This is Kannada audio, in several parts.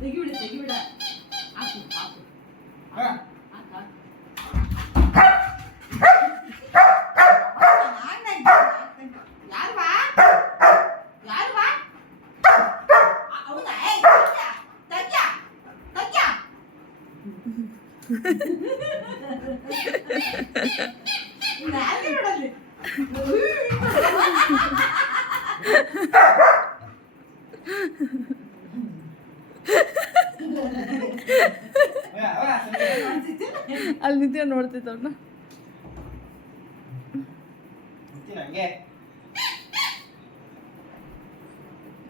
ತೆಗಿಬಿಡ ತೆಗಿಬಿಡ ಹಾಕು ಹಾಕು ಹಾ. ಹಾಕು ಹಾಕು ಅಲ್ಲಿ ನಿಂತ್ಕೊಂಡು ನೋಡ್ತೈತೆ ಅವ್ರನ್ನ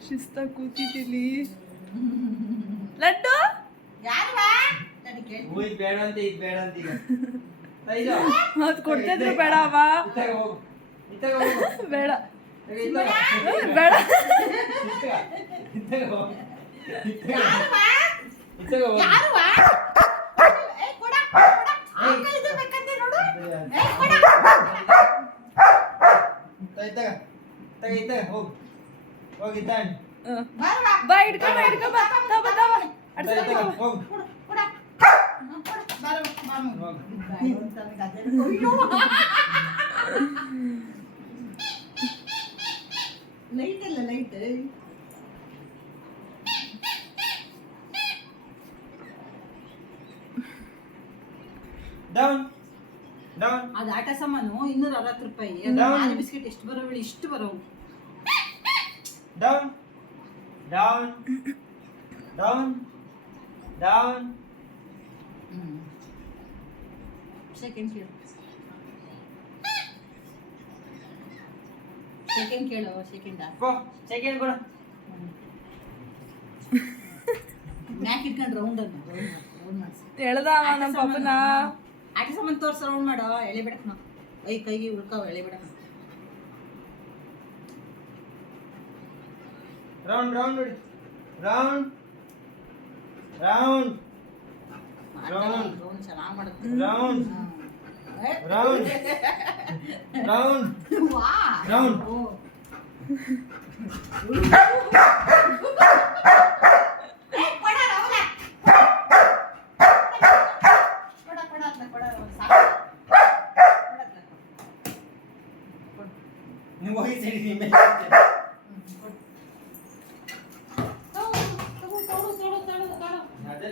ಶಿಸ್ತ ಕೂತಿದ್ದೀನಿ. ಲಡ್ಡು? ಬೇಡ ಅಂತ ಇದ್ ಬೇಡ ಅಂತ ಈಗ. ಇದು. ಅದು ಕೊಡ್ತಿದ್ರು ಬೇಡ ಅವಾ ಇತ್ತಾಗ ಹೋಗು. ಇತ್ತಾಗ ಹೋಗು. ಬೇಡ. ಇತ್ತಾಗ ಇತ್ತಾಗ. ಏ, ಬೇಡ. ಇತ್ತಾಗ, ಹೋಗು. ಹೋಗು. ಕೊಡು ಕೊಡ ಬಾರು ಬಾರು ಹೋಗು. ಅಯ್ಯೋ. ಲೈಟ್ ಅಲ್ಲ ಲೈಟ್. ಡೌನ್. ಡೌನ್. ಅದು ಆಟ ಸಾಮಾನು ಇನ್ನೂರ ಅರವತ್ತು ರೂಪಾಯಿ ಬಿಸ್ಕೆಟ್ ಎಷ್ಟು ಬರೋವು ಇಷ್ಟು ಬರೋವು. Down down down down second ಕೇಳು. ಸೆಕೆಂಡ್ ಕೇಳು ಸೆಕೆಂಡ್ ಗೋ ಸೆಕೆಂಡ್ ಕೊಡು. ಮ್ಯಾಕ್ ಇಟ್ಕೊಂಡು ರೌಂಡ್ ಅನ್ನು ರೌಂಡ್ ಮಾಡಿಸಿ ಹೇಳ್ದ ಅವ ನಮ್ಮ ಪಾಪನ ಆಟ ಸಾಮಾನು ತೋರ್ಸ ರೌಂಡ್ ಮಾಡೋ. ಎಳೆ ಬಿಡಕ್ ನಾವು ಕೈ ಕೈಗೆ ಉಳ್ಕಾವ ಎಳೆ ಬಿಡಕ್ ರೌಂಡ್ ರೌಂಡ್ ನೋಡಿ ರೌಂಡ್ ರೌಂಡ್. Round round. ಏ, ರೌಂಡ್ ರೌಂಡ್ ವಾ Round.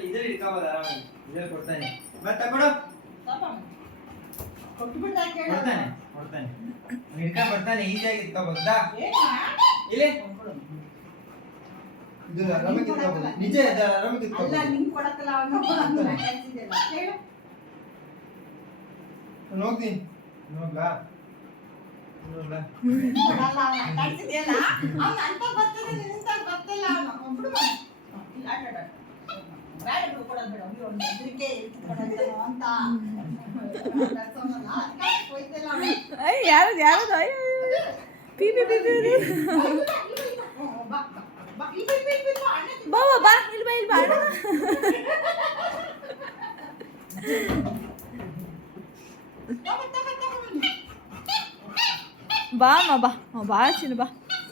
ಇದ್ರಲ್ಲಿ ಇಟ್ಕೋಬೋದ ಇದ್ರಲ್ಲಿ ಕೊಡ್ತಾನೆ. ಮತ್ತೆ ಕೊಡು ತಗೋ. ಕೊಟ್ಬಿಟ್ಟ ಕೇಳು. ಕೊಡ್ತಾನೆ ಕೊಡ್ತಾನೆ. ಹಿಡ್ಕೊಂಡ್ ಬರ್ತಾನೆ ಈಸಿಯಾಗಿ ಇಟ್ಕೋಬೋದಾ? ಇಲ್ಲಿ. ಇದು ಆರಾಮಾಗಿ ಇಟ್ಕೋಬೋದು ನಿಜ ಇದು ಆರಾಮಾಗಿ ಇಟ್ಕೋಬೋದು ನೋಡ್ತೀನಿ ನೋಡ್ಲಾ ನೋಡ್ಲಾ ಅಂತ ಯಾರದು ಯಾರದು ಅಯ್ಯೋ P P P P P. ಹ್ಮ್, ಬಾ, ಬಾ, ಬಾ. ಇಲ್ಲಿ, ಇಲ್ಲಿ, ಇಲ್ಲಿ, ಇಲ್ಲಿ, ಅಣ್ಣ ತಿನ್ನು. ಬಾ ಬಾ ಬಾ ಇಲ್ಲಿ ಬಾ ಇಲ್ಲಿ ಬಾ ಅಣ್ಣ. ತಗೋ, ತಗೋ, ತಗೋ ಬನ್ನಿ. ಬಾ ಅಮ್ಮ ಬಾ ಹ್ಞೂ, ಬಾ ಚಿನ್ನು ಬಾ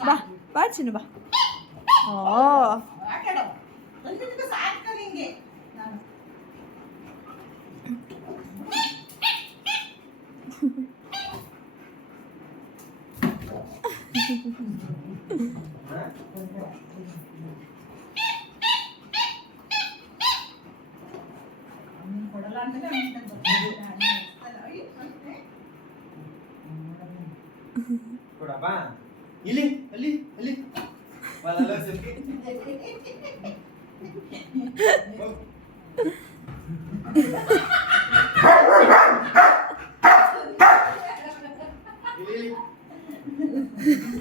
ಬಾ ಬಾ ಚಿನ್ನು ಬಾ ಓ ಕೊಡಪ್ಪ ಇಲ್ಲಿ ಅಲ್ಲಿ ಅಲ್ಲಿ